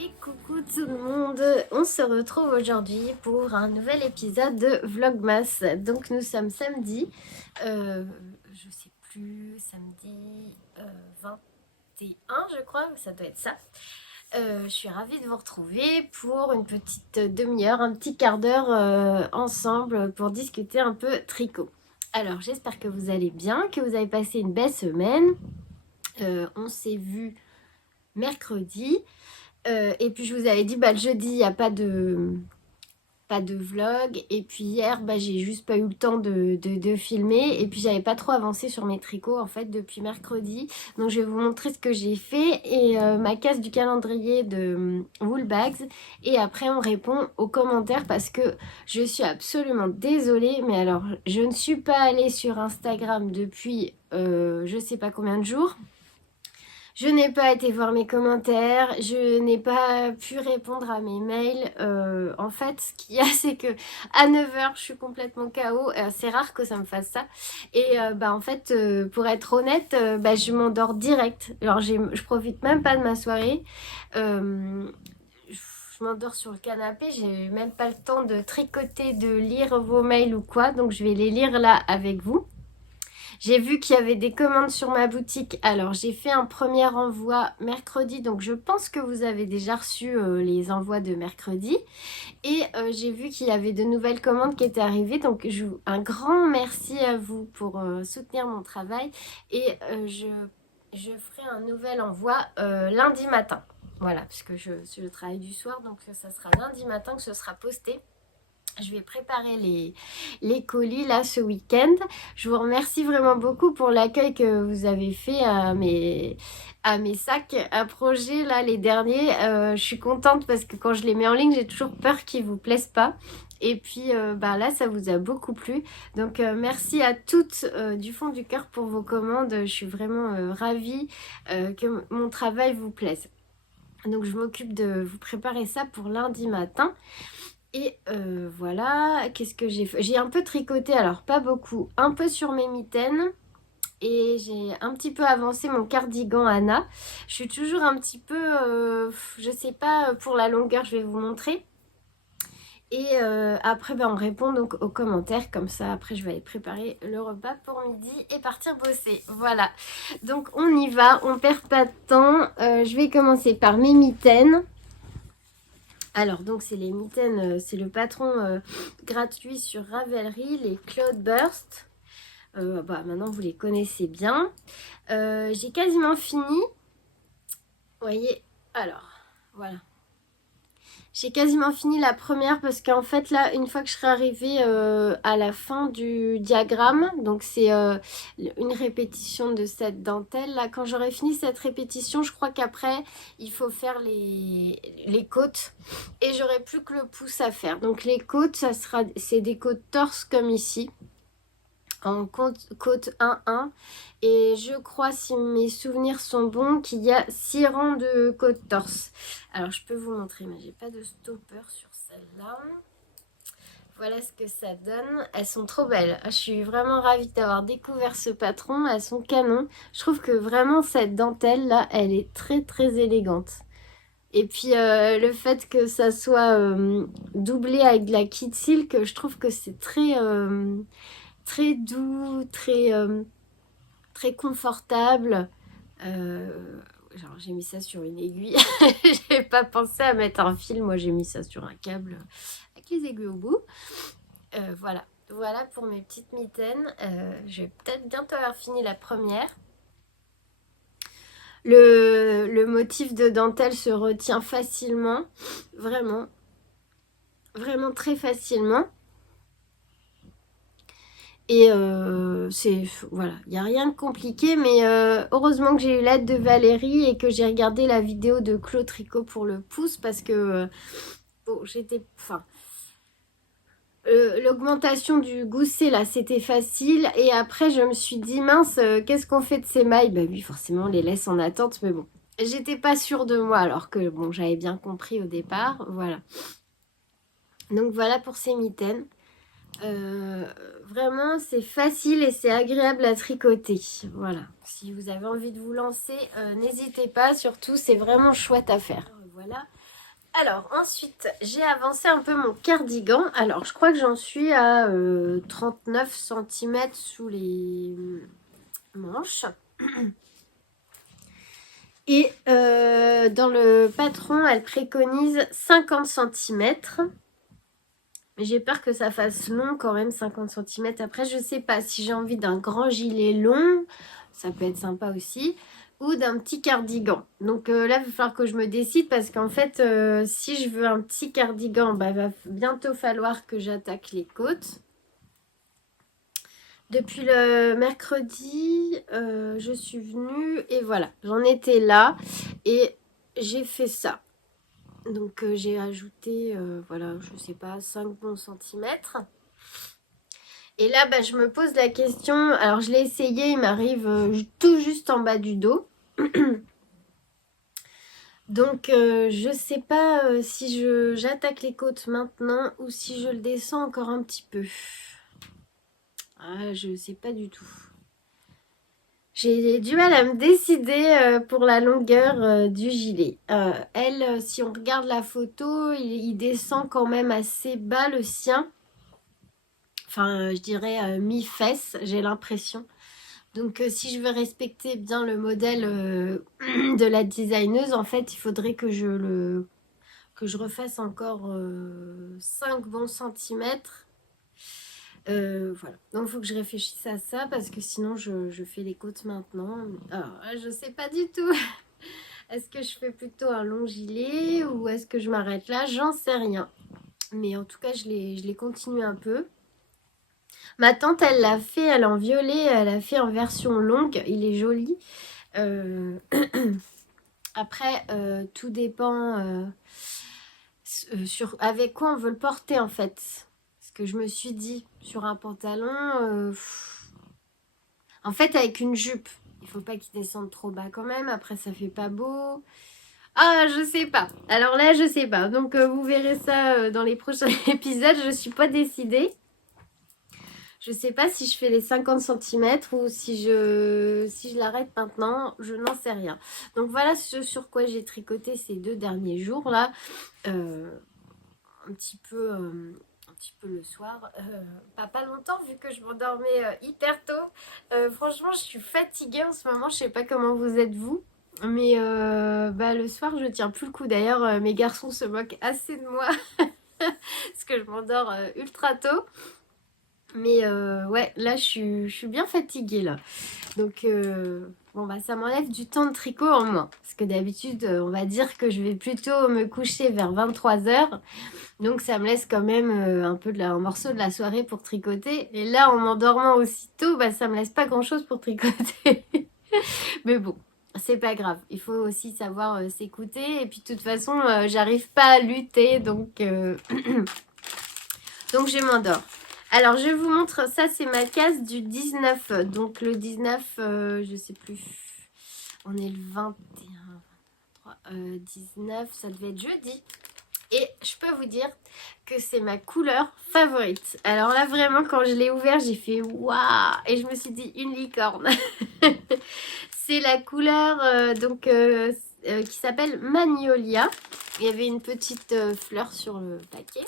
Et coucou tout le monde, on se retrouve aujourd'hui pour un nouvel épisode de Vlogmas. Donc nous sommes samedi, je sais plus, samedi 21 je crois, ça doit être ça. Je suis ravie de vous retrouver pour une petite demi-heure, un petit quart d'heure ensemble pour discuter un peu tricot. Alors j'espère que vous allez bien, que vous avez passé une belle semaine. On s'est vu mercredi. Et puis je vous avais dit, le jeudi, il n'y a pas de vlog. Et puis hier, j'ai juste pas eu le temps de filmer. Et puis j'avais pas trop avancé sur mes tricots en fait depuis mercredi. Donc je vais vous montrer ce que j'ai fait et ma case du calendrier de Woolbags. Et après on répond aux commentaires parce que je suis absolument désolée. Mais alors je ne suis pas allée sur Instagram depuis je sais pas combien de jours. Je n'ai pas été voir mes commentaires, je n'ai pas pu répondre à mes mails. En fait, ce qu'il y a, c'est que à 9 h, je suis complètement KO. C'est rare que ça me fasse ça. Et en fait, pour être honnête, je m'endors direct. Alors, je profite même pas de ma soirée. Je m'endors sur le canapé, j'ai même pas le temps de tricoter, de lire vos mails ou quoi. Donc, je vais les lire là avec vous. J'ai vu qu'il y avait des commandes sur ma boutique. Alors, j'ai fait un premier envoi mercredi. Donc, je pense que vous avez déjà reçu les envois de mercredi. Et j'ai vu qu'il y avait de nouvelles commandes qui étaient arrivées. Donc, un grand merci à vous pour soutenir mon travail. Et je ferai un nouvel envoi lundi matin. Voilà, puisque je travaille du soir. Donc, ça sera lundi matin que ce sera posté. Je vais préparer les colis là ce week-end. Je vous remercie vraiment beaucoup pour l'accueil que vous avez fait à mes sacs à projet là les derniers. Je suis contente parce que quand je les mets en ligne, j'ai toujours peur qu'ils vous plaisent pas. Et puis là, ça vous a beaucoup plu. Donc merci à toutes du fond du cœur pour vos commandes. Je suis vraiment ravie que mon travail vous plaise. Donc je m'occupe de vous préparer ça pour lundi matin. Et voilà, qu'est-ce que j'ai fait? J'ai un peu tricoté, alors pas beaucoup, un peu sur mes mitaines. Et j'ai un petit peu avancé mon cardigan Anna. Je suis toujours un petit peu, je sais pas pour la longueur, je vais vous montrer. Et après, on répond donc aux commentaires. Comme ça, après, je vais aller préparer le repas pour midi et partir bosser. Voilà. Donc, on y va. On perd pas de temps. Je vais commencer par mes mitaines. Alors, donc, c'est les mitaines, c'est le patron gratuit sur Ravelry, les Cloudburst. Maintenant, vous les connaissez bien. J'ai quasiment fini. Vous voyez, alors, voilà. J'ai quasiment fini la première parce qu'en fait, là, une fois que je serai arrivée à la fin du diagramme, donc c'est une répétition de cette dentelle. Là, quand j'aurai fini cette répétition, je crois qu'après, il faut faire les côtes et j'aurai plus que le pouce à faire. Donc les côtes, c'est des côtes torse comme ici, en côte 1-1. Et je crois, si mes souvenirs sont bons, qu'il y a 6 rangs de côte torse. Alors, je peux vous montrer, mais j'ai pas de stopper sur celle-là. Voilà ce que ça donne. Elles sont trop belles. Je suis vraiment ravie d'avoir découvert ce patron. Elles sont canon. Je trouve que vraiment, cette dentelle-là, elle est très, très élégante. Et puis, le fait que ça soit doublé avec de la kid silk, je trouve que c'est très, très doux, très confortable. Genre, j'ai mis ça sur une aiguille. J'ai pas pensé à mettre un fil. Moi, j'ai mis ça sur un câble avec les aiguilles au bout. Voilà. Voilà pour mes petites mitaines. Je vais peut-être bientôt avoir fini la première. Le motif de dentelle se retient facilement. Vraiment. Vraiment très facilement. Et voilà, il n'y a rien de compliqué, mais heureusement que j'ai eu l'aide de Valérie et que j'ai regardé la vidéo de Claude Tricot pour le pouce parce que l'augmentation du gousset là, c'était facile. Et après, je me suis dit, mince, qu'est-ce qu'on fait de ces mailles? Bah oui, forcément, on les laisse en attente, mais bon, j'étais pas sûre de moi alors que bon, j'avais bien compris au départ. Voilà. Donc voilà pour ces mitaines. Vraiment c'est facile et c'est agréable à tricoter. Voilà, si vous avez envie de vous lancer, n'hésitez pas, surtout c'est vraiment chouette à faire. Voilà, Alors ensuite, j'ai avancé un peu mon cardigan. Alors je crois que j'en suis à 39 cm sous les manches. Et dans le patron, elle préconise 50 cm. Mais j'ai peur que ça fasse long quand même, 50 cm. Après, je sais pas si j'ai envie d'un grand gilet long, ça peut être sympa aussi, ou d'un petit cardigan. Donc là, il va falloir que je me décide parce qu'en fait, si je veux un petit cardigan, bah, il va bientôt falloir que j'attaque les côtes. Depuis le mercredi, je suis venue et voilà, j'en étais là et j'ai fait ça. Donc j'ai ajouté, voilà, je sais pas, 5 bons centimètres. Et là, bah, je me pose la question, alors je l'ai essayé, il m'arrive tout juste en bas du dos. Donc je sais pas si j'attaque les côtes maintenant ou si je le descends encore un petit peu. Ah, je sais pas du tout. J'ai du mal à me décider pour la longueur du gilet. Elle, si on regarde la photo, il descend quand même assez bas le sien. Enfin, je dirais mi-fesse, j'ai l'impression. Donc, si je veux respecter bien le modèle de la designeuse, en fait, il faudrait que je refasse encore 5 bons centimètres. Voilà. Donc, il faut que je réfléchisse à ça parce que sinon, je fais les côtes maintenant. Alors, je sais pas du tout. Est-ce que je fais plutôt un long gilet ou est-ce que je m'arrête là? J'en sais rien. Mais en tout cas, je l'ai continué un peu. Ma tante, elle l'a fait, elle en violet, elle l'a fait en version longue. Il est joli. Euh, Après, tout dépend sur avec quoi on veut le porter en fait. Ce que je me suis dit sur un pantalon, en fait avec une jupe, il faut pas qu'il descende trop bas quand même. Après, ça fait pas beau. Ah, je sais pas. Alors là, je sais pas. Donc vous verrez ça dans les prochains épisodes. Je suis pas décidée. Je sais pas si je fais les 50 cm ou si je l'arrête maintenant, je n'en sais rien. Donc voilà ce sur quoi j'ai tricoté ces 2 derniers jours là. Euh, un petit peu le soir. Pas longtemps vu que je m'endormais hyper tôt. Franchement, je suis fatiguée en ce moment. Je sais pas comment vous êtes vous. Mais bah, le soir, je tiens plus le coup. D'ailleurs, mes garçons se moquent assez de moi. Parce que je m'endors ultra tôt. Mais ouais, là, je suis bien fatiguée, là. Donc, bon, bah, ça m'enlève du temps de tricot en moins. Parce que d'habitude, on va dire que je vais plutôt me coucher vers 23 h. Donc, ça me laisse quand même un peu un morceau de la soirée pour tricoter. Et là, en m'endormant aussitôt, bah, ça me laisse pas grand-chose pour tricoter. Mais bon, c'est pas grave. Il faut aussi savoir s'écouter. Et puis, de toute façon, j'arrive pas à lutter. Donc, donc je m'endors. Alors, je vous montre, ça c'est ma case du 19. Donc le 19, je sais plus. On est le 21, 23, 19, ça devait être jeudi. Et je peux vous dire que c'est ma couleur favorite. Alors là, vraiment, quand je l'ai ouvert, j'ai fait waouh! Et je me suis dit, une licorne. C'est la couleur qui s'appelle Magnolia. Il y avait une petite fleur sur le paquet.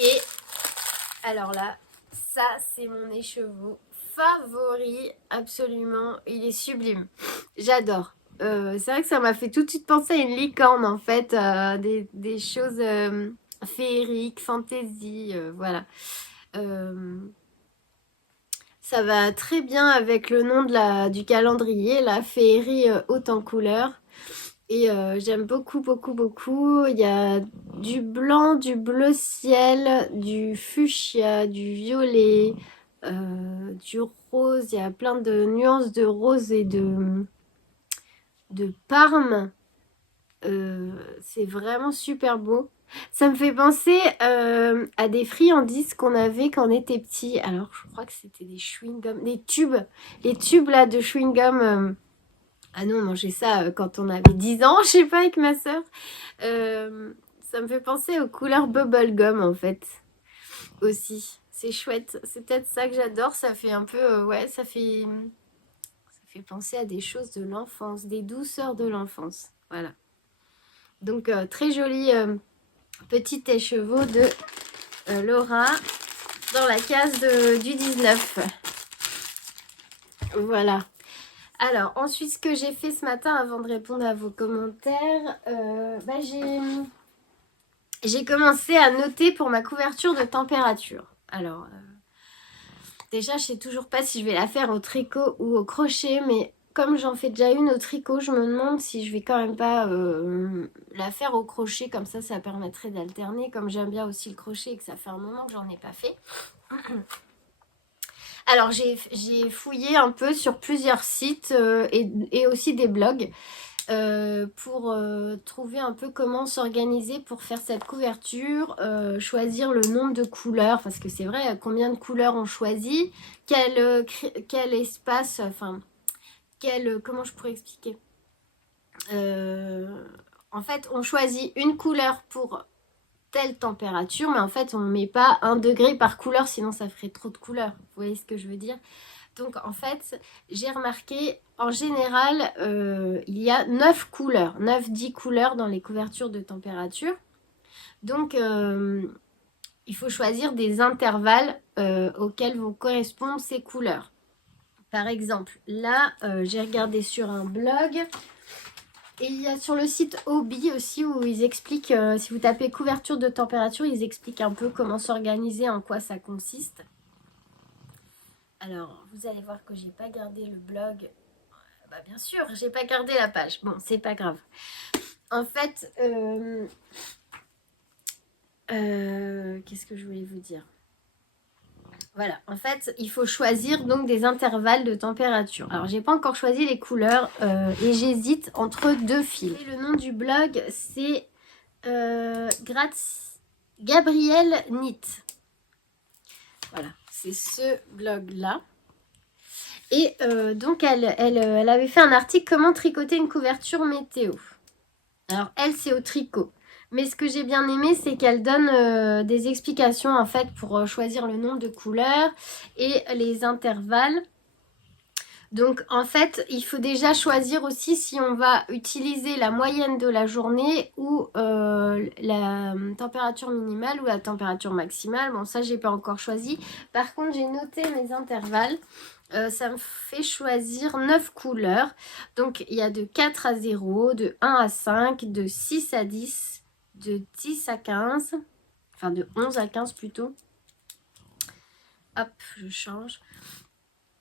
Et alors là, ça c'est mon écheveau favori, absolument. Il est sublime. J'adore. C'est vrai que ça m'a fait tout de suite penser à une licorne en fait, des choses féeriques, fantasy, voilà. Euh, Ça va très bien avec le nom du calendrier, la féerie haute en couleurs. Et j'aime beaucoup, beaucoup, beaucoup. Il y a du blanc, du bleu ciel, du fuchsia, du violet, du rose. Il y a plein de nuances de rose et de parme. C'est vraiment super beau. Ça me fait penser à des friandises qu'on avait quand on était petit. Alors, je crois que c'était des chewing-gums, des tubes. Les tubes là de chewing-gum. Ah non, on mangeait ça quand on avait 10 ans, je sais pas, avec ma soeur. Ça me fait penser aux couleurs bubblegum en fait, aussi. C'est chouette. C'est peut-être ça que j'adore. Ça fait un peu, ouais, ça fait penser à des choses de l'enfance, des douceurs de l'enfance. Voilà. Donc très joli petit écheveau de Laura dans la case du 19. Voilà. Alors ensuite, ce que j'ai fait ce matin avant de répondre à vos commentaires, j'ai commencé à noter pour ma couverture de température. Alors déjà, je sais toujours pas si je vais la faire au tricot ou au crochet, mais comme j'en fais déjà une au tricot, je me demande si je vais quand même pas la faire au crochet, comme ça permettrait d'alterner, comme j'aime bien aussi le crochet et que ça fait un moment que j'en ai pas fait. Alors j'ai fouillé un peu sur plusieurs sites et aussi des blogs pour trouver un peu comment s'organiser pour faire cette couverture, choisir le nombre de couleurs, parce que c'est vrai, combien de couleurs on choisit, quel espace, enfin, comment je pourrais expliquer en fait, on choisit une couleur pour telle température, mais en fait, on ne met pas 1 degré par couleur, sinon ça ferait trop de couleurs. Vous voyez ce que je veux dire? Donc en fait, j'ai remarqué, en général, il y a 9 couleurs, 9-10 couleurs dans les couvertures de température. Donc il faut choisir des intervalles auxquels vont correspondre ces couleurs. Par exemple, là, j'ai regardé sur un blog. Et il y a sur le site Hobby aussi où ils expliquent, si vous tapez couverture de température, ils expliquent un peu comment s'organiser, en quoi ça consiste. Alors, vous allez voir que j'ai pas gardé le blog. Bah bien sûr, j'ai pas gardé la page. Bon, c'est pas grave. En fait, qu'est-ce que je voulais vous dire? Voilà, en fait, il faut choisir donc des intervalles de température. Alors, j'ai pas encore choisi les couleurs et j'hésite entre deux fils. Et le nom du blog, c'est Gabrielle Knit. Voilà, c'est ce blog-là. Et donc, elle avait fait un article comment tricoter une couverture météo. Alors, elle, c'est au tricot. Mais ce que j'ai bien aimé, c'est qu'elle donne des explications en fait pour choisir le nombre de couleurs et les intervalles. Donc en fait, il faut déjà choisir aussi si on va utiliser la moyenne de la journée ou la température minimale ou la température maximale. Bon, ça, j'ai pas encore choisi. Par contre, j'ai noté mes intervalles. Ça me fait choisir 9 couleurs. Donc, il y a de 4 à 0, de 1 à 5, de 6 à 10, de 10 à 15, enfin de 11 à 15 plutôt. Hop, je change.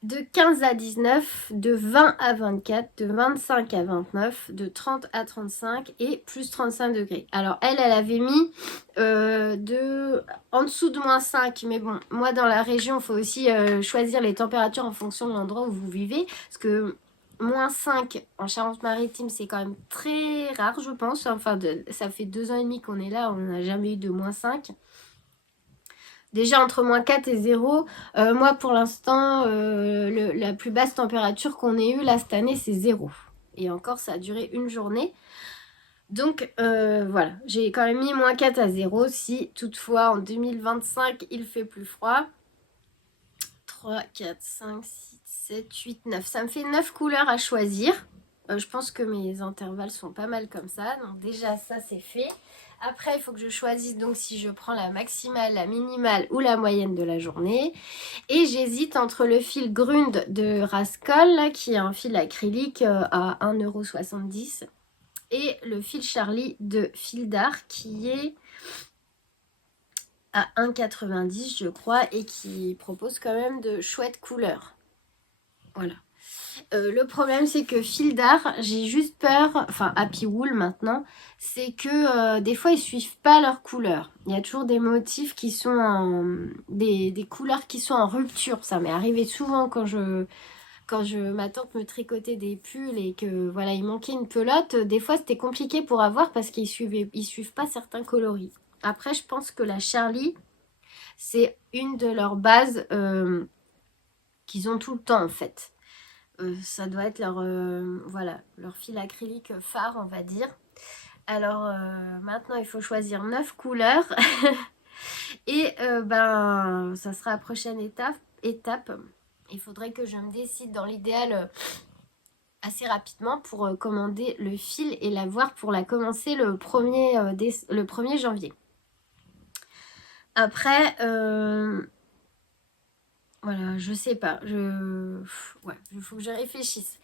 De 15 à 19, de 20 à 24, de 25 à 29, de 30 à 35 et plus 35 degrés. Alors elle avait mis en dessous de moins 5, mais bon, moi dans la région, il faut aussi choisir les températures en fonction de l'endroit où vous vivez, parce que moins 5 en Charente-Maritime, c'est quand même très rare, je pense. Enfin, ça fait 2 ans et demi qu'on est là, on n'a jamais eu de moins 5. Déjà entre moins 4 et 0, moi pour l'instant, la plus basse température qu'on ait eue là cette année, c'est 0. Et encore, ça a duré une journée. Donc voilà, j'ai quand même mis moins 4 à 0 si toutefois en 2025 il fait plus froid. 3, 4, 5, 6, 7, 8, 9. Ça me fait 9 couleurs à choisir. Je pense que mes intervalles sont pas mal comme ça. Donc déjà ça c'est fait. Après, il faut que je choisisse donc si je prends la maximale, la minimale ou la moyenne de la journée. Et j'hésite entre le fil Grund de Rascol, là, qui est un fil acrylique à 1,70 € et le fil Charlie de Fil d'Art qui est à 1,90 € je crois et qui propose quand même de chouettes couleurs. Voilà. Le problème c'est que Fil d'Art, j'ai juste peur, enfin Happy Wool maintenant, c'est que des fois ils suivent pas leurs couleurs. Il y a toujours des motifs qui sont en... des couleurs qui sont en rupture. Ça m'est arrivé souvent quand ma tante me tricotait des pulls et que voilà il manquait une pelote. Des fois c'était compliqué pour avoir parce qu'ils suivent pas certains coloris. Après je pense que la Charlie, c'est une de leurs bases qu'ils ont tout le temps en fait. Ça doit être voilà, leur fil acrylique phare, on va dire. Alors, maintenant, il faut choisir 9 couleurs. Et ça sera la prochaine étape. Il faudrait que je me décide dans l'idéal assez rapidement pour commander le fil et l'avoir pour la commencer le 1er janvier. Après, voilà, je sais pas. Ouais, il faut que je réfléchisse.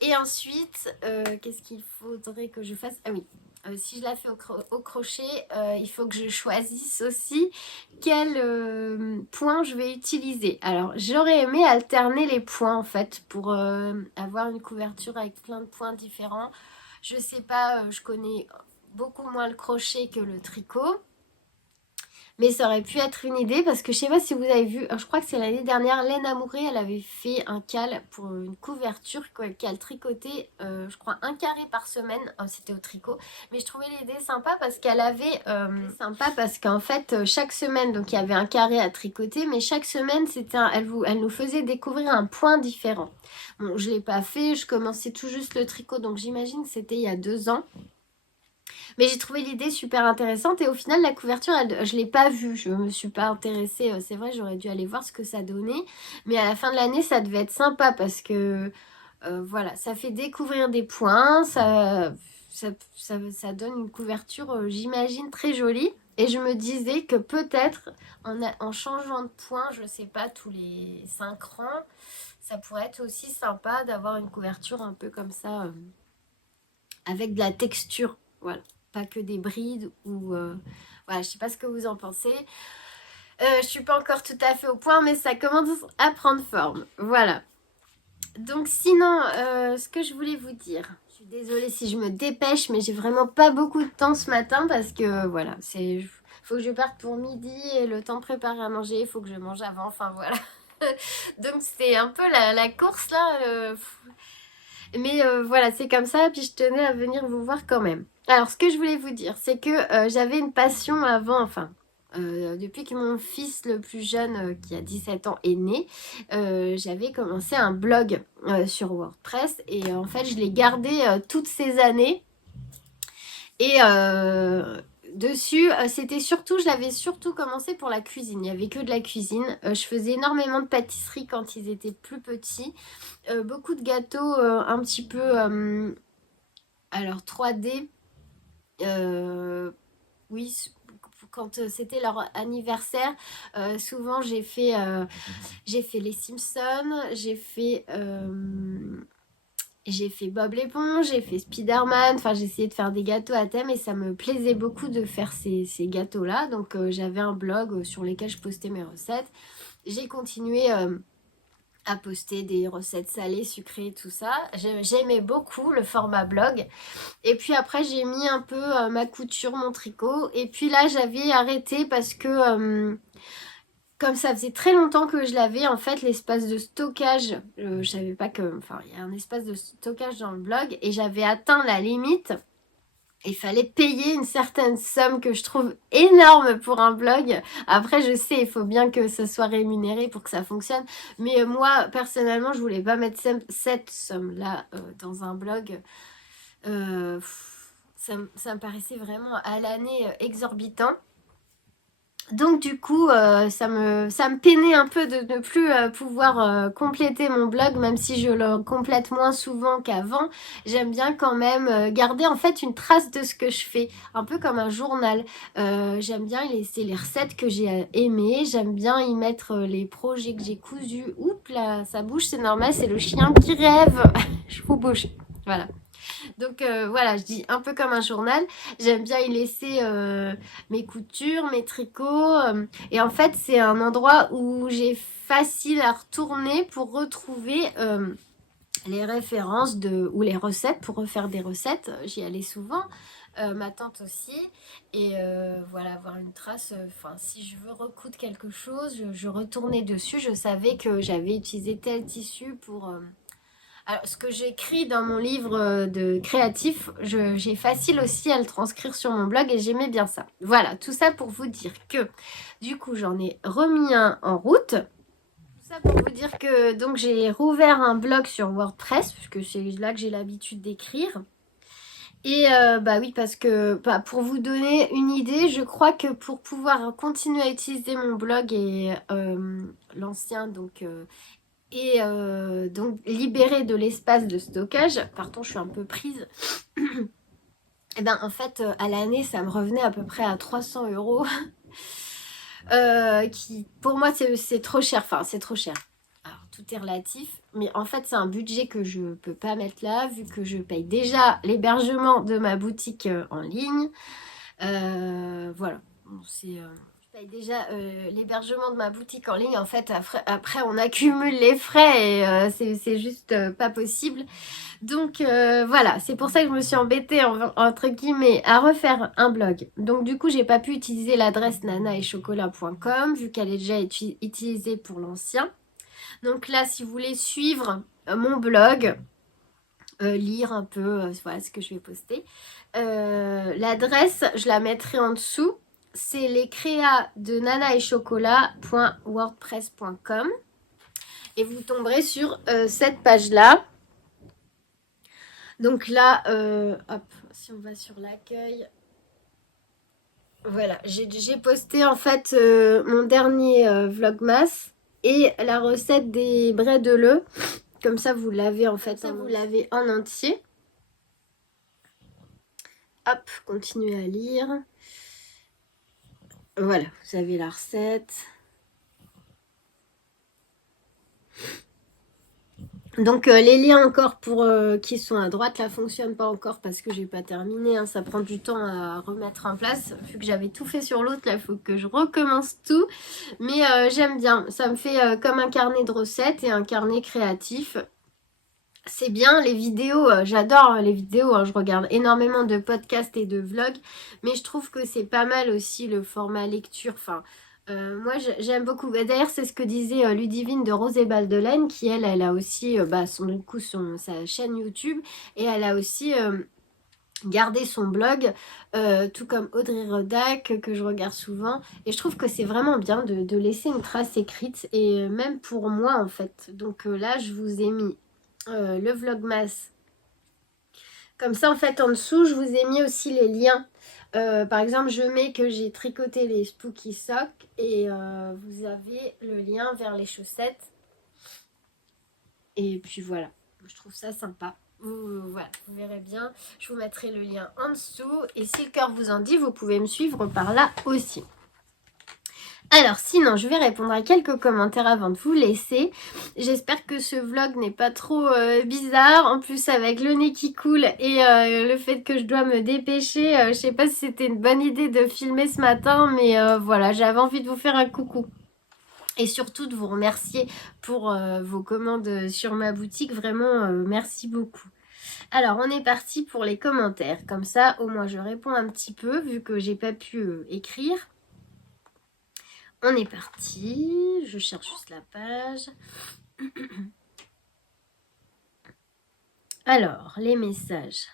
Et ensuite, qu'est-ce qu'il faudrait que je fasse? Ah oui, si je la fais au crochet, il faut que je choisisse aussi quel point je vais utiliser. Alors, j'aurais aimé alterner les points en fait pour avoir une couverture avec plein de points différents. Je sais pas, je connais beaucoup moins le crochet que le tricot. Mais ça aurait pu être une idée parce que je sais pas si vous avez vu, je crois que c'est l'année dernière, Laine Amourée, elle avait fait un cal pour une couverture qu'elle tricotait, je crois, un carré par semaine. C'était au tricot. Mais je trouvais l'idée sympa parce qu'elle avait... sympa parce qu'en fait, chaque semaine, donc il y avait un carré à tricoter, mais chaque semaine, elle nous faisait découvrir un point différent. Bon, je ne l'ai pas fait, je commençais tout juste le tricot, donc j'imagine que c'était il y a 2 ans. Mais j'ai trouvé l'idée super intéressante et au final la couverture je l'ai pas vue, je me suis pas intéressée, c'est vrai j'aurais dû aller voir ce que ça donnait, mais à la fin de l'année ça devait être sympa parce que voilà, ça fait découvrir des points, ça donne une couverture j'imagine très jolie et je me disais que peut-être en changeant de point, je sais pas, tous les 5 rangs, ça pourrait être aussi sympa d'avoir une couverture un peu comme ça avec de la texture, voilà, pas que des brides ou voilà, je sais pas ce que vous en pensez. Je suis pas encore tout à fait au point, mais ça commence à prendre forme. Voilà. Donc sinon, ce que je voulais vous dire, je suis désolée si je me dépêche, mais j'ai vraiment pas beaucoup de temps ce matin parce que voilà, faut que je parte pour midi et le temps de préparer à manger, il faut que je mange avant, enfin voilà. Donc c'est un peu la course là. Mais voilà, c'est comme ça, puis je tenais à venir vous voir quand même. Alors, ce que je voulais vous dire, c'est que j'avais une passion avant, enfin, depuis que mon fils le plus jeune, qui a 17 ans, est né, j'avais commencé un blog sur WordPress et en fait, je l'ai gardé toutes ces années. Et dessus, je l'avais surtout commencé pour la cuisine. Il n'y avait que de la cuisine. Je faisais énormément de pâtisserie quand ils étaient plus petits. Beaucoup de gâteaux un petit peu alors 3D. Oui, quand c'était leur anniversaire, souvent j'ai fait les Simpsons, j'ai fait Bob l'éponge, j'ai fait Spider-Man, enfin j'ai essayé de faire des gâteaux à thème et ça me plaisait beaucoup de faire ces gâteaux-là. Donc j'avais un blog sur lequel je postais mes recettes. J'ai continué à poster des recettes salées, sucrées, tout ça. J'aimais beaucoup le format blog. Et puis après, j'ai mis un peu ma couture, mon tricot. Et puis là, j'avais arrêté parce que comme ça faisait très longtemps que je l'avais, en fait, l'espace de stockage, je savais pas que... Enfin, il y a un espace de stockage dans le blog et j'avais atteint la limite. Il fallait payer une certaine somme que je trouve énorme pour un blog. Après, je sais, il faut bien que ce soit rémunéré pour que ça fonctionne. Mais moi, personnellement, je voulais pas mettre cette somme-là dans un blog. Ça me paraissait vraiment à l'année exorbitant. Donc du coup, ça me peinait un peu de ne plus pouvoir compléter mon blog, même si je le complète moins souvent qu'avant. J'aime bien quand même garder en fait une trace de ce que je fais, un peu comme un journal. J'aime bien y laisser les recettes que j'ai aimées, j'aime bien y mettre les projets que j'ai cousus. Oups là, ça bouge, c'est normal, c'est le chien qui rêve. Je vous bouge, voilà. Donc voilà, je dis un peu comme un journal. J'aime bien y laisser mes coutures, mes tricots. Et en fait, c'est un endroit où j'ai facile à retourner pour retrouver les références ou les recettes, pour refaire des recettes. J'y allais souvent. Ma tante aussi. Et voilà, avoir une trace. Enfin, si je veux recoudre quelque chose, je retournais dessus. Je savais que j'avais utilisé tel tissu pour... Alors, ce que j'écris dans mon livre de créatif, j'ai facile aussi à le transcrire sur mon blog et j'aimais bien ça. Voilà, tout ça pour vous dire que du coup, j'en ai remis un en route. Tout ça pour vous dire que donc j'ai rouvert un blog sur WordPress, puisque c'est là que j'ai l'habitude d'écrire. Et bah oui, parce que pour vous donner une idée, je crois que pour pouvoir continuer à utiliser mon blog et l'ancien, donc et donc libérer de l'espace de stockage. Pardon, je suis un peu prise. Et ben en fait, à l'année, ça me revenait à peu près à 300 euros. Qui, pour moi, c'est trop cher. Enfin, c'est trop cher. Alors, tout est relatif. Mais en fait, c'est un budget que je peux pas mettre là, vu que je paye déjà l'hébergement de ma boutique en ligne. Voilà. Bon, je paye déjà l'hébergement de ma boutique en ligne. En fait, après on accumule les frais et c'est juste pas possible. Donc voilà, c'est pour ça que je me suis embêtée entre guillemets à refaire un blog. Donc du coup, j'ai pas pu utiliser l'adresse nanaetchocolat.com vu qu'elle est déjà utilisée pour l'ancien. Donc là, si vous voulez suivre mon blog, lire un peu voilà ce que je vais poster. L'adresse, je la mettrai en dessous. C'est les créas de nanaetchocolat.wordpress.com et vous tomberez sur cette page-là. Donc là, hop, si on va sur l'accueil, voilà, j'ai posté en fait mon dernier vlogmas et la recette des brais de lait. Comme ça, vous l'avez en fait, vous l'avez en entier. Hop, continuez à lire. Voilà, vous avez la recette. Donc les liens encore pour qui sont à droite là fonctionnent pas encore parce que j'ai pas terminé, hein. Ça prend du temps à remettre en place vu que j'avais tout fait sur l'autre. Là il faut que je recommence tout, mais j'aime bien, ça me fait comme un carnet de recettes et un carnet créatif. C'est bien les vidéos, j'adore les vidéos, hein. Je regarde énormément de podcasts et de vlogs, mais je trouve que c'est pas mal aussi le format lecture. Enfin, moi j'aime beaucoup. D'ailleurs, c'est ce que disait Ludivine de Rose et Baldelaine, qui elle a aussi du coup, sa chaîne YouTube, et elle a aussi gardé son blog, tout comme Audrey Rodac, que je regarde souvent. Et je trouve que c'est vraiment bien de laisser une trace écrite, et même pour moi en fait. Donc là, je vous ai mis le vlogmas. Comme ça, en fait, en dessous, je vous ai mis aussi les liens. Par exemple, je mets que j'ai tricoté les Spooky Socks et vous avez le lien vers les chaussettes. Et puis voilà, je trouve ça sympa. Voilà, vous verrez bien. Je vous mettrai le lien en dessous. Et si le cœur vous en dit, vous pouvez me suivre par là aussi. Alors sinon, je vais répondre à quelques commentaires avant de vous laisser. J'espère que ce vlog n'est pas trop bizarre. En plus, avec le nez qui coule et le fait que je dois me dépêcher, je sais pas si c'était une bonne idée de filmer ce matin, mais voilà, j'avais envie de vous faire un coucou. Et surtout de vous remercier pour vos commandes sur ma boutique. Vraiment, merci beaucoup. Alors, on est parti pour les commentaires. Comme ça, au moins, je réponds un petit peu, vu que j'ai pas pu écrire. On est parti, je cherche juste la page. Alors, les messages.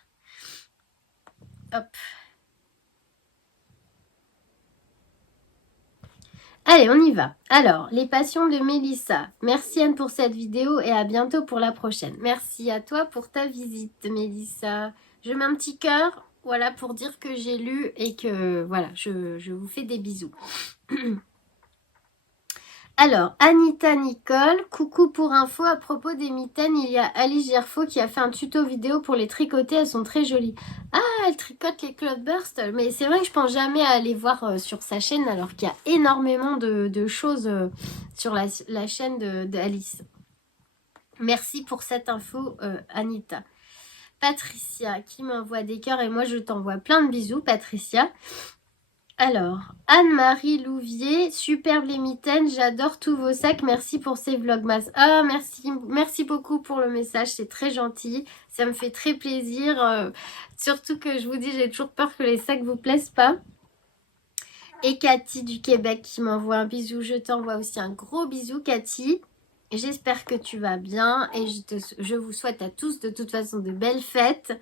Hop. Allez, on y va. Alors, les passions de Mélissa. Merci Anne pour cette vidéo et à bientôt pour la prochaine. Merci à toi pour ta visite, Mélissa. Je mets un petit cœur, voilà, pour dire que j'ai lu et que, voilà, je vous fais des bisous. Alors, Anita Nicole, coucou pour info, à propos des mitaines, il y a Alice Gerfaux qui a fait un tuto vidéo pour les tricoter, elles sont très jolies. Ah, elle tricote les Cloudburst, mais c'est vrai que je pense jamais à aller voir sur sa chaîne alors qu'il y a énormément de choses sur la chaîne d'Alice. Merci pour cette info, Anita. Patricia qui m'envoie des cœurs et moi je t'envoie plein de bisous, Patricia. Alors, Anne-Marie Louvier, superbe les mitaines, j'adore tous vos sacs, merci pour ces vlogmas. Ah, merci beaucoup pour le message, c'est très gentil, ça me fait très plaisir. Surtout que je vous dis, j'ai toujours peur que les sacs vous plaisent pas. Et Cathy du Québec qui m'envoie un bisou, je t'envoie aussi un gros bisou, Cathy. J'espère que tu vas bien et je vous souhaite à tous de toute façon de belles fêtes.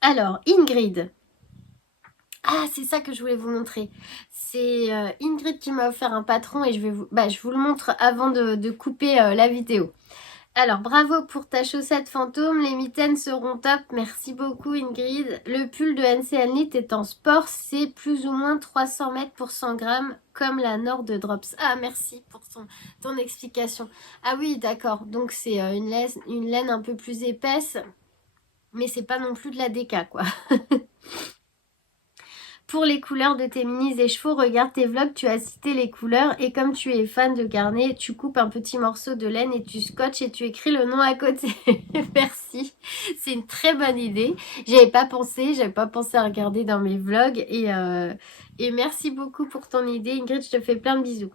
Alors, Ingrid. Ah, c'est ça que je voulais vous montrer. C'est Ingrid qui m'a offert un patron et je vous le montre avant de couper la vidéo. Alors, bravo pour ta chaussette fantôme. Les mitaines seront top. Merci beaucoup, Ingrid. Le pull de NCL Knit est en sport. C'est plus ou moins 300 mètres pour 100 grammes, comme la Nord de Drops. Ah, merci pour ton explication. Ah oui, d'accord. Donc, c'est une laine un peu plus épaisse, mais c'est pas non plus de la DK, quoi. Pour les couleurs de tes minis et chevaux, regarde tes vlogs, tu as cité les couleurs et comme tu es fan de carnet, tu coupes un petit morceau de laine et tu scotches et tu écris le nom à côté. Merci, c'est une très bonne idée. J'avais pas pensé à regarder dans mes vlogs et merci beaucoup pour ton idée. Ingrid, je te fais plein de bisous.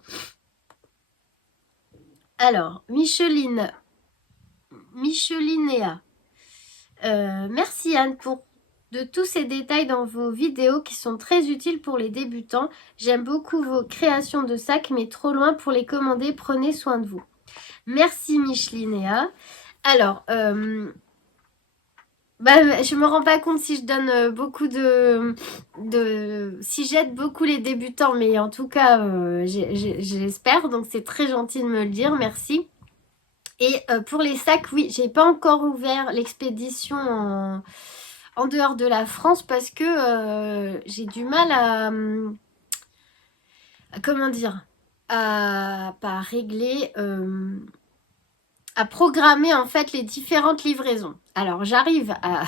Alors, Michelinea. Merci Anne pour de tous ces détails dans vos vidéos qui sont très utiles pour les débutants. J'aime beaucoup vos créations de sacs, mais trop loin pour les commander. Prenez soin de vous. Merci Michelinéa. Alors, je me rends pas compte si je donne beaucoup si j'aide beaucoup les débutants, mais en tout cas, j'espère. Donc c'est très gentil de me le dire. Merci. Et pour les sacs, oui, j'ai pas encore ouvert l'expédition en dehors de la France parce que j'ai du mal comment dire, à pas régler, à programmer en fait les différentes livraisons. Alors j'arrive à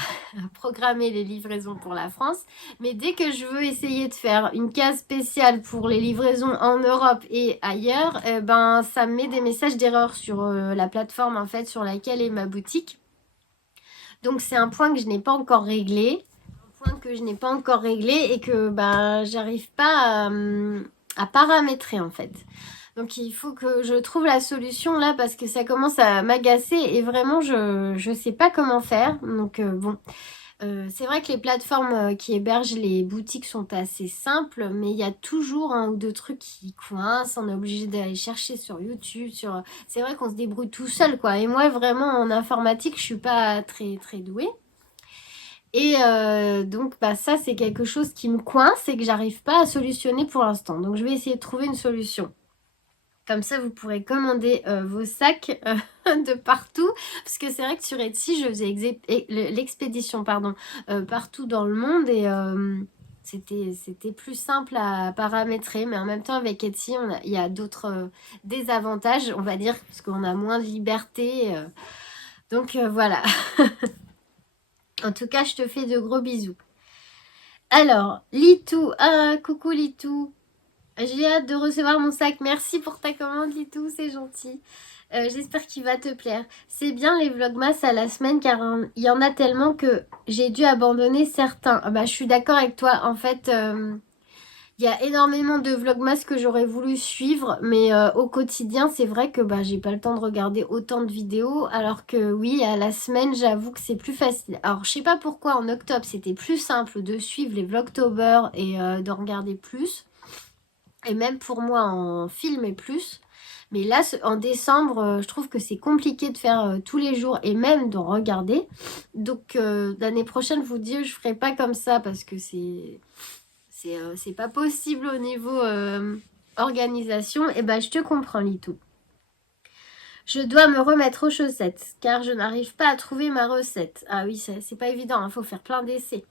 programmer les livraisons pour la France, mais dès que je veux essayer de faire une case spéciale pour les livraisons en Europe et ailleurs, ben ça me met des messages d'erreur sur la plateforme en fait sur laquelle est ma boutique. Donc c'est un point que je n'ai pas encore réglé, et que ben j'arrive pas à paramétrer en fait. Donc il faut que je trouve la solution là parce que ça commence à m'agacer et vraiment je sais pas comment faire. Donc bon, c'est vrai que les plateformes qui hébergent les boutiques sont assez simples, mais il y a toujours un ou deux trucs qui coincent. On est obligé d'aller chercher sur YouTube. C'est vrai qu'on se débrouille tout seul quoi. Et moi vraiment en informatique je suis pas très très douée. Et donc bah, ça c'est quelque chose qui me coince et que j'arrive pas à solutionner pour l'instant. Donc je vais essayer de trouver une solution. Comme ça, vous pourrez commander vos sacs de partout. Parce que c'est vrai que sur Etsy, je faisais l'expédition partout dans le monde. Et c'était plus simple à paramétrer. Mais en même temps, avec Etsy, il y a d'autres désavantages, on va dire. Parce qu'on a moins de liberté. Donc voilà. En tout cas, je te fais de gros bisous. Alors, Litou. Ah, coucou Litou. J'ai hâte de recevoir mon sac. Merci pour ta commande, Litou, c'est gentil. J'espère qu'il va te plaire. C'est bien les vlogmas à la semaine car il y en a tellement que j'ai dû abandonner certains. Ah bah, je suis d'accord avec toi. En fait, il y a énormément de vlogmas que j'aurais voulu suivre, mais au quotidien, c'est vrai que bah, j'ai pas le temps de regarder autant de vidéos. Alors que oui, à la semaine, j'avoue que c'est plus facile. Alors, je sais pas pourquoi en octobre, c'était plus simple de suivre les Vlogtober et de regarder plus. Et même pour moi en film et plus. Mais là, en décembre, je trouve que c'est compliqué de faire tous les jours et même d'en regarder. Donc, l'année prochaine, je vous dis, je ferai pas comme ça parce que c'est pas possible au niveau organisation. Et ben, je te comprends, Litou. Je dois me remettre aux chaussettes car je n'arrive pas à trouver ma recette. Ah oui, c'est pas évident, il faut faire plein d'essais.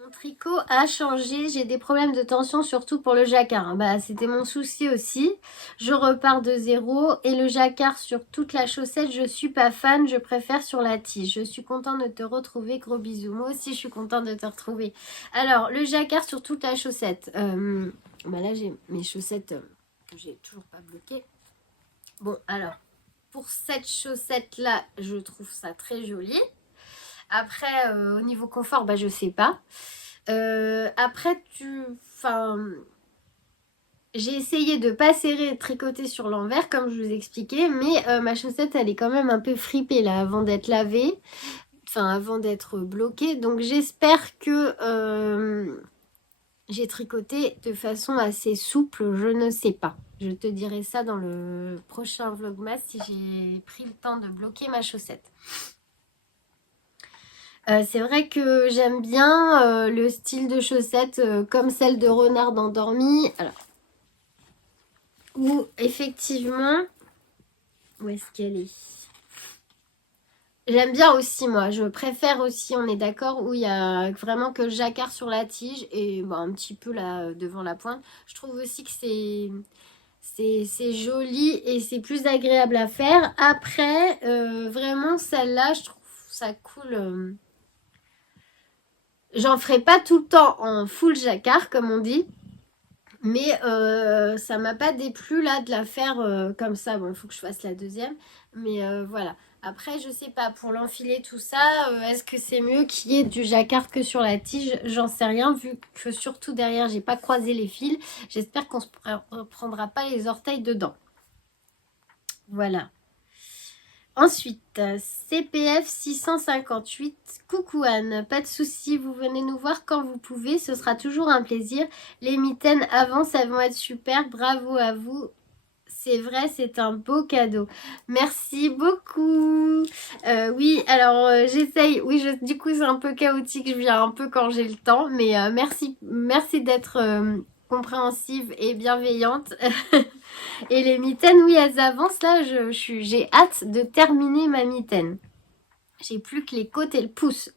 Mon tricot a changé, j'ai des problèmes de tension surtout pour le jacquard. Bah, c'était mon souci aussi. Je repars de zéro et le jacquard sur toute la chaussette, je suis pas fan, je préfère sur la tige. Je suis contente de te retrouver, gros bisous. Moi aussi je suis contente de te retrouver. Alors, le jacquard sur toute la chaussette. Bah là j'ai mes chaussettes que j'ai toujours pas bloquées. Bon, alors, pour cette chaussette là, je trouve ça très joli. Après, au niveau confort, bah, je sais pas. Après, j'ai essayé de pas serrer et tricoter sur l'envers, comme je vous expliquais, mais ma chaussette, elle est quand même un peu fripée là, avant d'être lavée. Enfin, avant d'être bloquée. Donc, j'espère que j'ai tricoté de façon assez souple. Je ne sais pas. Je te dirai ça dans le prochain vlogmas si j'ai pris le temps de bloquer ma chaussette. C'est vrai que j'aime bien le style de chaussettes comme celle de Renard endormi. Alors, où effectivement, où est-ce qu'elle est? J'aime bien aussi, moi. Je préfère aussi, on est d'accord, où il y a vraiment que le jacquard sur la tige et bon, un petit peu là devant la pointe. Je trouve aussi que c'est joli et c'est plus agréable à faire. Après, vraiment, celle-là, je trouve ça cool. J'en ferai pas tout le temps en full jacquard, comme on dit. Mais ça m'a pas déplu là de la faire comme ça. Bon, il faut que je fasse la deuxième. Mais voilà. Après, je sais pas, pour l'enfiler tout ça, est-ce que c'est mieux qu'il y ait du jacquard que sur la tige? J'en sais rien, vu que surtout derrière, j'ai pas croisé les fils. J'espère qu'on se prendra pas les orteils dedans. Voilà. Ensuite, CPF 658. Coucou Anne, pas de souci, vous venez nous voir quand vous pouvez, ce sera toujours un plaisir. Les mitaines avancent, elles vont être super, bravo à vous. C'est vrai, c'est un beau cadeau. Merci beaucoup. Oui, alors j'essaye. Oui, du coup c'est un peu chaotique. Je viens un peu quand j'ai le temps, mais merci d'être compréhensive et bienveillante. Et les mitaines, oui, elles avancent là. J'ai hâte de terminer ma mitaine. J'ai plus que les côtes et le pouce.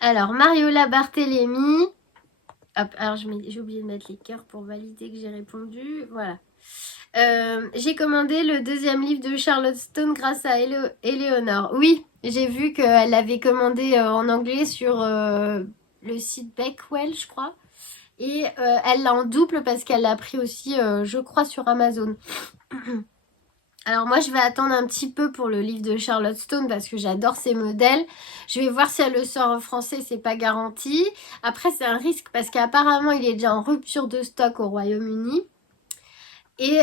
Alors, Mariola Barthélémy. Hop, alors j'ai oublié de mettre les cœurs pour valider que j'ai répondu. Voilà. J'ai commandé le deuxième livre de Charlotte Stone grâce à Eleonore. Oui, j'ai vu qu'elle l'avait commandé en anglais sur le site Beckwell, je crois. Et elle l'a en double parce qu'elle l'a pris aussi, je crois, sur Amazon. Alors moi, je vais attendre un petit peu pour le livre de Charlotte Stone parce que j'adore ces modèles. Je vais voir si elle le sort en français, c'est pas garanti. Après, c'est un risque parce qu'apparemment, il est déjà en rupture de stock au Royaume-Uni. Et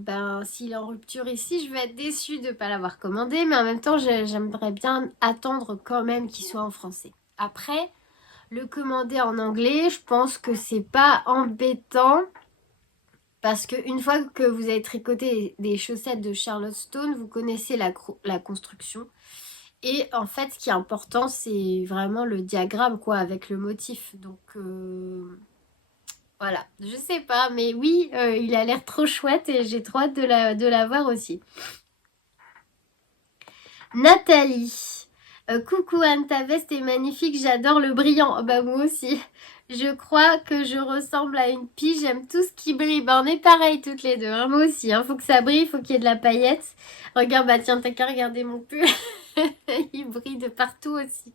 ben, s'il est en rupture ici, je vais être déçue de ne pas l'avoir commandé. Mais en même temps, j'aimerais bien attendre quand même qu'il soit en français. Après, le commander en anglais, je pense que c'est pas embêtant. Parce qu'une fois que vous avez tricoté des chaussettes de Charlotte Stone, vous connaissez la construction. Et en fait, ce qui est important, c'est vraiment le diagramme, quoi, avec le motif. Donc, voilà. Je sais pas, mais oui, il a l'air trop chouette et j'ai trop hâte de la voir aussi. Nathalie. Coucou Anne, ta veste est magnifique, j'adore le brillant. Oh, bah moi aussi. Je crois que je ressemble à une pie, j'aime tout ce qui brille. Bah on est pareil toutes les deux, hein, moi aussi. Hein. Faut que ça brille, faut qu'il y ait de la paillette. Regarde, bah tiens, t'as qu'à regarder mon pull. Il brille de partout aussi.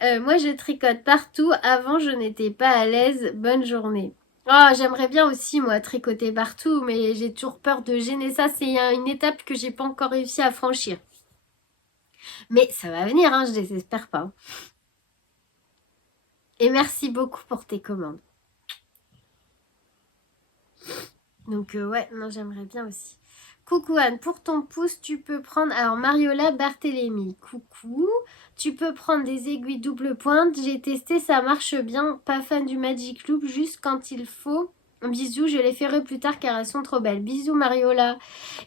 Moi je tricote partout, avant je n'étais pas à l'aise. Bonne journée. Oh, j'aimerais bien aussi moi tricoter partout, mais j'ai toujours peur de gêner ça. C'est une étape que j'ai pas encore réussi à franchir. Mais ça va venir, hein, je désespère pas. Et merci beaucoup pour tes commandes. Donc ouais, non, j'aimerais bien aussi. Coucou Anne, pour ton pouce, tu peux prendre... Alors Mariola Barthélémy, coucou. Tu peux prendre des aiguilles double pointe. J'ai testé, ça marche bien. Pas fan du Magic Loop, juste quand il faut. Bisous, je les ferai plus tard car elles sont trop belles. Bisous Mariola.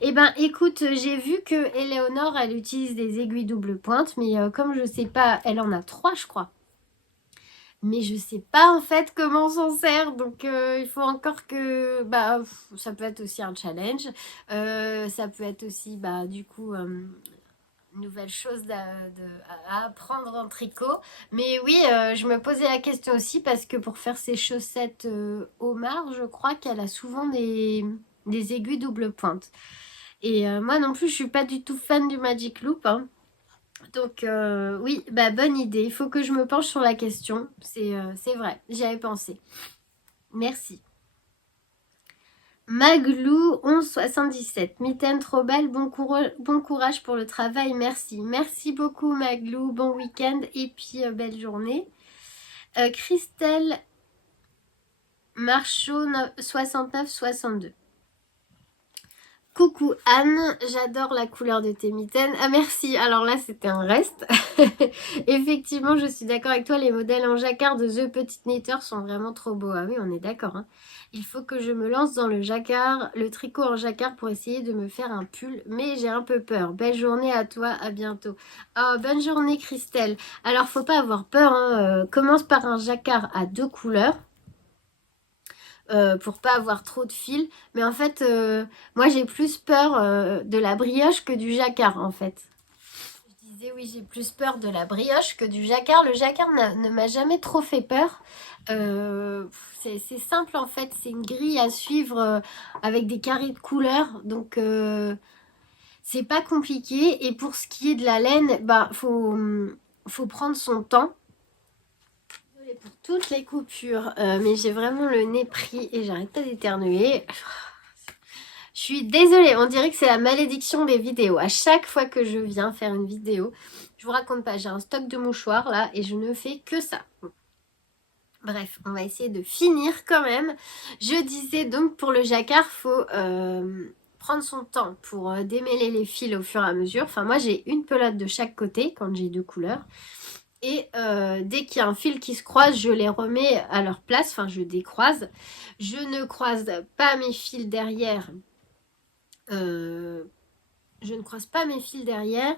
Eh ben écoute, j'ai vu que Eleonore, elle utilise des aiguilles double pointe. Mais comme je sais pas, elle en a 3 je crois. Mais je sais pas en fait comment on s'en sert, donc il faut encore que... Bah, ça peut être aussi un challenge, ça peut être aussi, bah, du coup, une nouvelle chose à apprendre en tricot. Mais oui, je me posais la question aussi parce que pour faire ses chaussettes Omar, je crois qu'elle a souvent des aiguilles double pointe. Et moi non plus, je suis pas du tout fan du Magic Loop, hein. Donc oui, bah bonne idée. Il faut que je me penche sur la question. C'est vrai, j'y avais pensé. Merci. Maglou 1177. Mitaine trop belle, bon courage pour le travail, merci. Merci beaucoup Maglou, bon week-end et puis belle journée. Christelle Marchaud 69-62. Coucou Anne, j'adore la couleur de tes mitaines. Ah merci, alors là c'était un reste. Effectivement, je suis d'accord avec toi, les modèles en jacquard de The Petite Knitteur sont vraiment trop beaux. Ah oui, on est d'accord. Hein. Il faut que je me lance dans le jacquard, le tricot en jacquard pour essayer de me faire un pull, mais j'ai un peu peur. Belle journée à toi, à bientôt. Oh, bonne journée Christelle. Alors faut pas avoir peur, hein. Commence par un jacquard à 2 couleurs. Pour pas avoir trop de fils. Mais en fait, moi j'ai plus peur de la brioche que du jacquard en fait. disais, oui, j'ai plus peur de la brioche que du jacquard. Le jacquard ne m'a jamais trop fait peur. C'est simple en fait, c'est une grille à suivre avec des carrés de couleurs. Donc c'est pas compliqué. Et pour ce qui est de la laine, bah faut prendre son temps. Désolée pour toutes les coupures, mais j'ai vraiment le nez pris et j'arrête pas d'éternuer. Je suis désolée, on dirait que c'est la malédiction des vidéos. À chaque fois que je viens faire une vidéo, je vous raconte pas, j'ai un stock de mouchoirs là et je ne fais que ça. Bref, on va essayer de finir quand même. Je disais donc pour le jacquard, faut prendre son temps pour démêler les fils au fur et à mesure. Enfin moi j'ai une pelote de chaque côté quand j'ai 2 couleurs. Et dès qu'il y a un fil qui se croise, je les remets à leur place, enfin je décroise. Je ne croise pas mes fils derrière. Je ne croise pas mes fils derrière,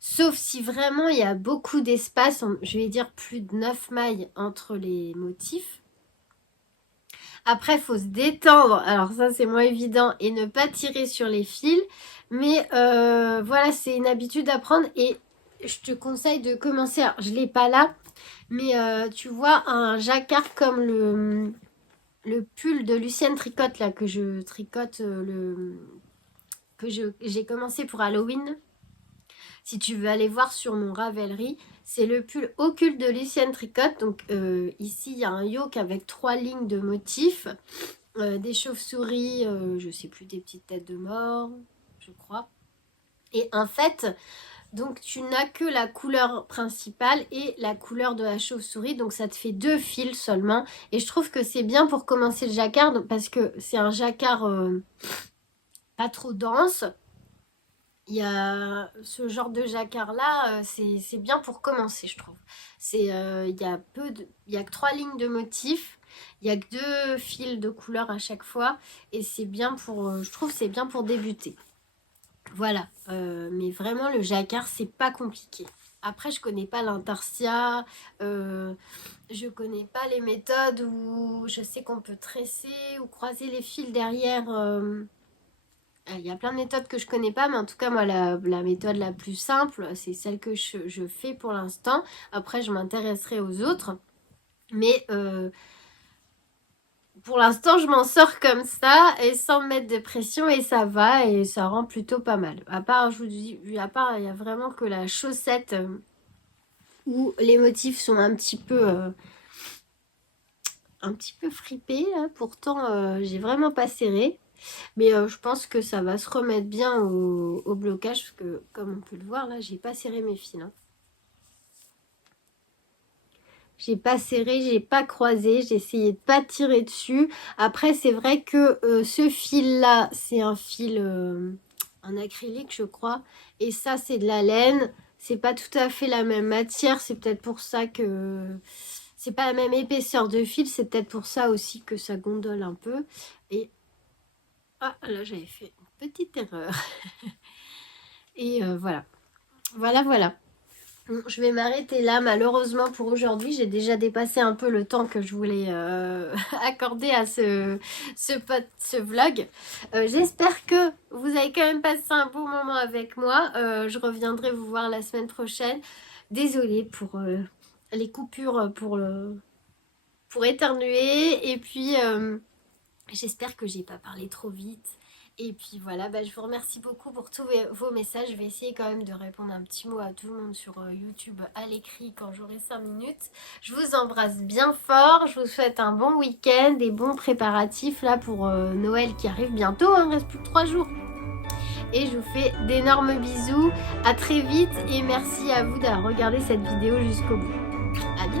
sauf si vraiment il y a beaucoup d'espace, je vais dire plus de 9 mailles entre les motifs. Après, il faut se détendre, alors ça c'est moins évident, et ne pas tirer sur les fils. Mais voilà, c'est une habitude à prendre et je te conseille de commencer. Alors, je ne l'ai pas là, mais tu vois, un jacquard comme le pull de Lucienne Tricotte, là, que je tricote, j'ai commencé pour Halloween. Si tu veux aller voir sur mon Ravelry, c'est le pull occulte de Lucienne Tricotte. Donc ici, il y a un yoke avec 3 lignes de motifs. Des chauves-souris, je sais plus, des petites têtes de mort, je crois. Et en fait, donc tu n'as que la couleur principale et la couleur de la chauve-souris. Donc ça te fait 2 fils seulement. Et je trouve que c'est bien pour commencer le jacquard parce que c'est un jacquard pas trop dense. Il y a ce genre de jacquard là, c'est bien pour commencer, je trouve. Il y a que 3 lignes de motifs, il y a que 2 fils de couleur à chaque fois et c'est bien pour, je trouve, c'est bien pour débuter. Voilà, mais vraiment le jacquard c'est pas compliqué. Après je connais pas l'intarsia, je connais pas les méthodes où je sais qu'on peut tresser ou croiser les fils derrière. Il y a plein de méthodes que je connais pas, mais en tout cas, moi, la méthode la plus simple, c'est celle que je fais pour l'instant. Après, je m'intéresserai aux autres. Mais pour l'instant, je m'en sors comme ça et sans me mettre de pression et ça va et ça rend plutôt pas mal. À part, je vous dis, il y a vraiment que la chaussette où les motifs sont un petit peu fripés. Là. Pourtant, j'ai vraiment pas serré. Mais je pense que ça va se remettre bien au blocage parce que comme on peut le voir là, j'ai pas serré mes fils. Hein. J'ai pas serré, j'ai pas croisé, j'ai essayé de pas tirer dessus. Après c'est vrai que ce fil là, c'est un fil en acrylique je crois. Et ça c'est de la laine. C'est pas tout à fait la même matière, c'est peut-être pour ça que... C'est pas la même épaisseur de fil, c'est peut-être pour ça aussi que ça gondole un peu. Et ah, là, j'avais fait une petite erreur. Et voilà. Voilà. Bon, je vais m'arrêter là, malheureusement, pour aujourd'hui. J'ai déjà dépassé un peu le temps que je voulais accorder à ce vlog. J'espère que vous avez quand même passé un bon moment avec moi. Je reviendrai vous voir la semaine prochaine. Désolée pour les coupures, pour éternuer. Et puis... j'espère que j'ai pas parlé trop vite. Et puis voilà, je vous remercie beaucoup pour tous vos messages. Je vais essayer quand même de répondre un petit mot à tout le monde sur YouTube à l'écrit quand j'aurai 5 minutes. Je vous embrasse bien fort. Je vous souhaite un bon week-end et bons préparatifs là pour Noël qui arrive bientôt. Il ne reste plus que 3 jours. Et je vous fais d'énormes bisous. À très vite et merci à vous d'avoir regardé cette vidéo jusqu'au bout. À bientôt.